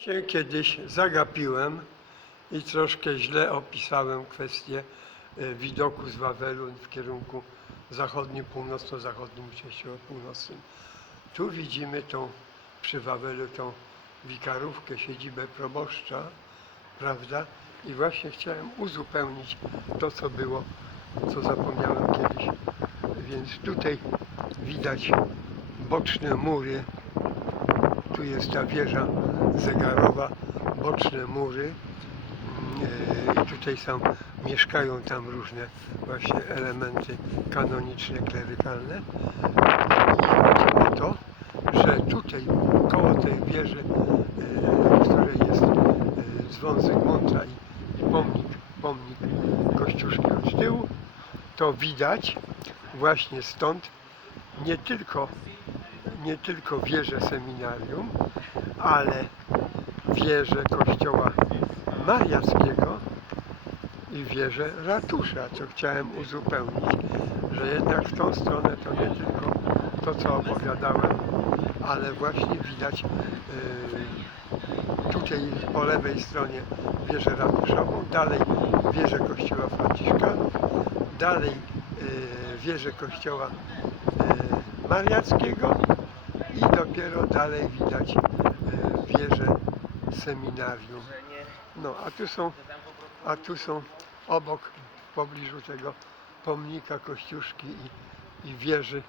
się kiedyś zagapiłem i troszkę źle opisałem kwestię e, widoku z Wawelu w kierunku zachodnim, północno-zachodnim, częściowo północnym. Tu widzimy tą przy Wawelu tą wikarówkę, siedzibę proboszcza, prawda? I właśnie chciałem uzupełnić to, co było, co zapomniałem kiedyś. Więc tutaj widać boczne mury tu jest ta wieża zegarowa, boczne mury Mm, e, i tutaj są, mieszkają tam różne właśnie elementy kanoniczne, klerykalne. I chodzi o to, że tutaj koło tej wieży, e, w której jest e, dzwon Zygmunta i, i pomnik, pomnik Kościuszki od tyłu, to widać właśnie stąd nie tylko nie tylko wieżę seminarium, ale wieżę kościoła mariackiego i wieżę ratusza, co chciałem uzupełnić, że jednak w tą stronę to nie tylko to, co opowiadałem, ale właśnie widać yy, tutaj po lewej stronie wieżę ratuszową, dalej wieżę kościoła franciszkanów, dalej yy, wieżę kościoła yy, mariackiego i dopiero dalej widać e, wieżę seminarium. No a tu są, a tu są obok, w pobliżu tego pomnika Kościuszki i, i wieży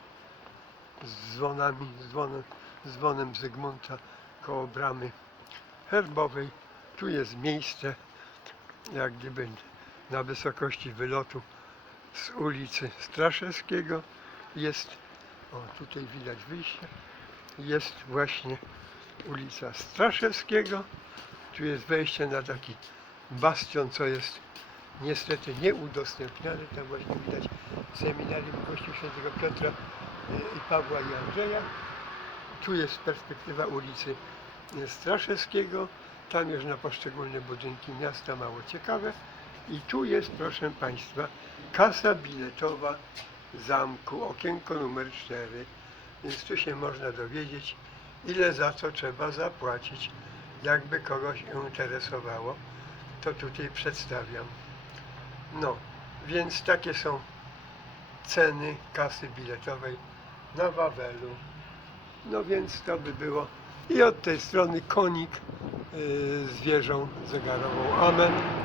z dzwonami, dzwonem, dzwonem Zygmunta koło bramy herbowej. Tu jest miejsce, jak gdyby na wysokości wylotu z ulicy Straszewskiego. Jest, o tutaj widać wyjście, jest właśnie ulica Straszewskiego. Tu jest wejście na taki bastion, co jest niestety nieudostępniane. Tam właśnie widać seminarium Kościół Świętego Piotra e, i Pawła i Andrzeja. Tu jest perspektywa ulicy e, Straszewskiego. Tam już na poszczególne budynki miasta mało ciekawe. I tu jest, proszę Państwa, kasa biletowa zamku, okienko numer 4. Więc tu się można dowiedzieć, ile za co trzeba zapłacić. Jakby kogoś interesowało, to tutaj przedstawiam. No, więc takie są ceny kasy biletowej na Wawelu. No więc to by było. I od tej strony konik yy, z wieżą zegarową. Amen.